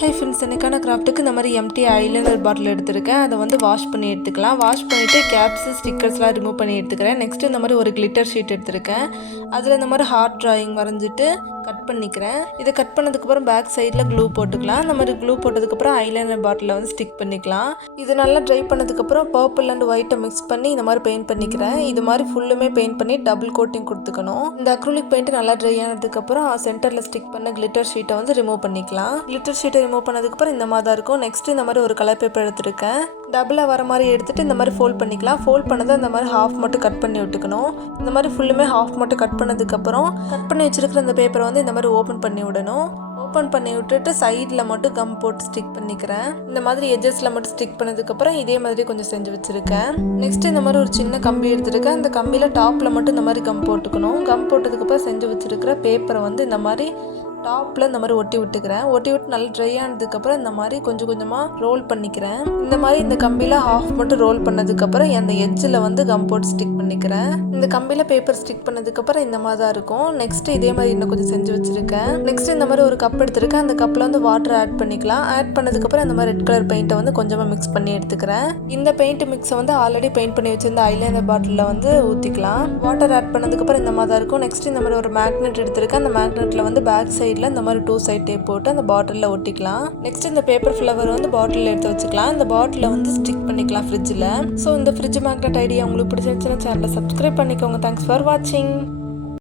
Hi friends, எனக்கான கிராஃப்ட்டுக்கு இந்த மாதிரி எம்டி ஐலைனர் பாட்டில் எடுத்துருக்கேன். அதை வந்து வாஷ் பண்ணி எடுத்துக்கலாம். வாஷ் பண்ணிவிட்டு கேப்ஸு ஸ்டிக்கர்ஸ்லாம் ரிமூவ் பண்ணி எடுத்துக்கிறேன். நெக்ஸ்ட்டு இந்த மாதிரி ஒரு கிளிட்டர் ஷீட் எடுத்துருக்கேன். அதில் இந்த மாதிரி ஹார்ட் ட்ராயிங் வரைஞ்சிட்டு கட் பண்ணிக்கிறேன். இதை கட் பண்ணதுக்கப்புறம் பேக் சைடில் க்ளூ போட்டுக்கலாம். இந்த மாதிரி க்ளூ போட்டதுக்கப்புறம் ஐலைனர் பாட்டிலில் வந்து ஸ்டிக் பண்ணிக்கலாம். இது நல்லா ட்ரை பண்ணதுக்கப்புறம் பர்பிள் அண்ட் ஒயிட்டை மிக்ஸ் பண்ணி இந்த மாதிரி பெயிண்ட் பண்ணிக்கிறேன். இது மாதிரி ஃபுல்லுமே பெயிண்ட் பண்ணி டபுள் கோட்டிங் கொடுத்துக்கணும். இந்த அக்ரிலிக் பெயிண்ட் நல்லா ட்ரை ஆனதுக்கப்புறம் சென்டரில் ஸ்டிக் பண்ண கிளிட்டர் ஷீட்டை வந்து ரிமூவ் பண்ணிக்கலாம். கிளிட்டர் ஷீட்டை ரிமூவ் பண்ணதுக்கப்புறம் இந்த மாதிரி தான் இருக்கும். நெக்ஸ்ட் இந்த மாதிரி ஒரு கலர் பேப்பர் எடுத்துருக்கேன். டபுளாக வர மாதிரி எடுத்துகிட்டு இந்த மாதிரி ஃபோல்ட் பண்ணிக்கலாம். ஃபோல்ட் பண்ணதை இந்த மாதிரி ஹாஃப் மட்டும் கட் பண்ணி விட்டுக்கணும். இந்த மாதிரி ஃபுல்லுமே ஹாஃப் மட்டும் கட் பண்ணதுக்கப்புறம் கட் பண்ணி வச்சுருக்கிற அந்த பேப்பரை வந்து இந்த மாதிரி ஓப்பன் பண்ணி விடணும். ஓப்பன் பண்ணி விட்டுட்டு சைடில் மட்டும் கம் போட்டு ஸ்டிக் பண்ணிக்கிறேன். இந்த மாதிரி எஜஸில் மட்டும் ஸ்டிக் பண்ணதுக்கப்புறம் இதே மாதிரி கொஞ்சம் செஞ்சு வச்சுருக்கேன். நெக்ஸ்ட் இந்த மாதிரி ஒரு சின்ன கம்பி எடுத்துருக்கேன். அந்த கம்பியில் டாப்பில் மட்டும் இந்த மாதிரி கம் போட்டுக்கணும். கம் போட்டதுக்கப்புறம் செஞ்சு வச்சுருக்கிற பேப்பரை வந்து இந்த மாதிரி டாப்பில் இந்த மாதிரி ஒட்டி விட்டுக்கிறேன். ஒட்டி விட்டு நல்லா ட்ரை ஆனதுக்கப்புறம் இந்த மாதிரி கொஞ்சம் கொஞ்சமாக ரோல் பண்ணிக்கிறேன். இந்த மாதிரி இந்த கம்பியில் ஹாஃப் மட்டும் ரோல் பண்ணதுக்கப்புறம் அந்த எட்ஜில் வந்து கம் போட்டு ஸ்டிக் பண்ணிக்கிறேன். இந்த கம்பியில் பேப்பர் ஸ்டிக் பண்ணதுக்கப்புறம் இந்த மாதிரி தான் இருக்கும். நெக்ஸ்ட் இதே மாதிரி இன்னும் கொஞ்சம் செஞ்சு வச்சுருக்கேன். நெக்ஸ்ட் இந்த மாதிரி ஒரு கப் எடுத்துருக்கேன். அந்த கப்பில் வந்து வாட்டர் ஆட் பண்ணிக்கலாம். ஆட் பண்ணதுக்கப்புறம் இந்த மாதிரி ரெட் கலர் பெயிண்ட்டை வந்து கொஞ்சமாக மிக்ஸ் பண்ணி எடுத்துக்கிறேன். இந்த பெயிண்ட் மிக்ஸை வந்து ஆல்ரெடி பெயிண்ட் பண்ணி வச்சிருந்த ஐலைனர் பாட்டிலில் வந்து ஊற்றிக்கலாம். வாட்டர் ஆட் பண்ணதுக்கப்புறம் இந்த மாதிரி தான் இருக்கும். நெக்ஸ்ட் இந்த மாதிரி ஒரு மேக்னெட் எடுத்துருக்கேன். அந்த மேக்னெட்டில் வந்து பேக் சைடில் இந்த மாதிரி 2 சைட் டேப் போட்டு அந்த பாட்டிலில் ஒட்டிக்கலாம். நெக்ஸ்ட் இந்த பேப்பர் ஃப்ளவர் வந்து பாட்டிலில் எடுத்து வச்சுக்கலாம். இந்த பாட்டிலில் வந்து ஸ்டிக் பண்ணிக்கலாம் ஃப்ரிட்ஜில். ஸோ இந்த ஃப்ரிட்ஜ் மேக்னெட் ஐடியா உங்களுக்கு பிடிச்சிருந்துச்சுன்னா சேனலை சப்ஸ்கிரைப் பண்ணிக்கோங்க. தேங்க்ஸ் ஃபார் வாட்சிங்.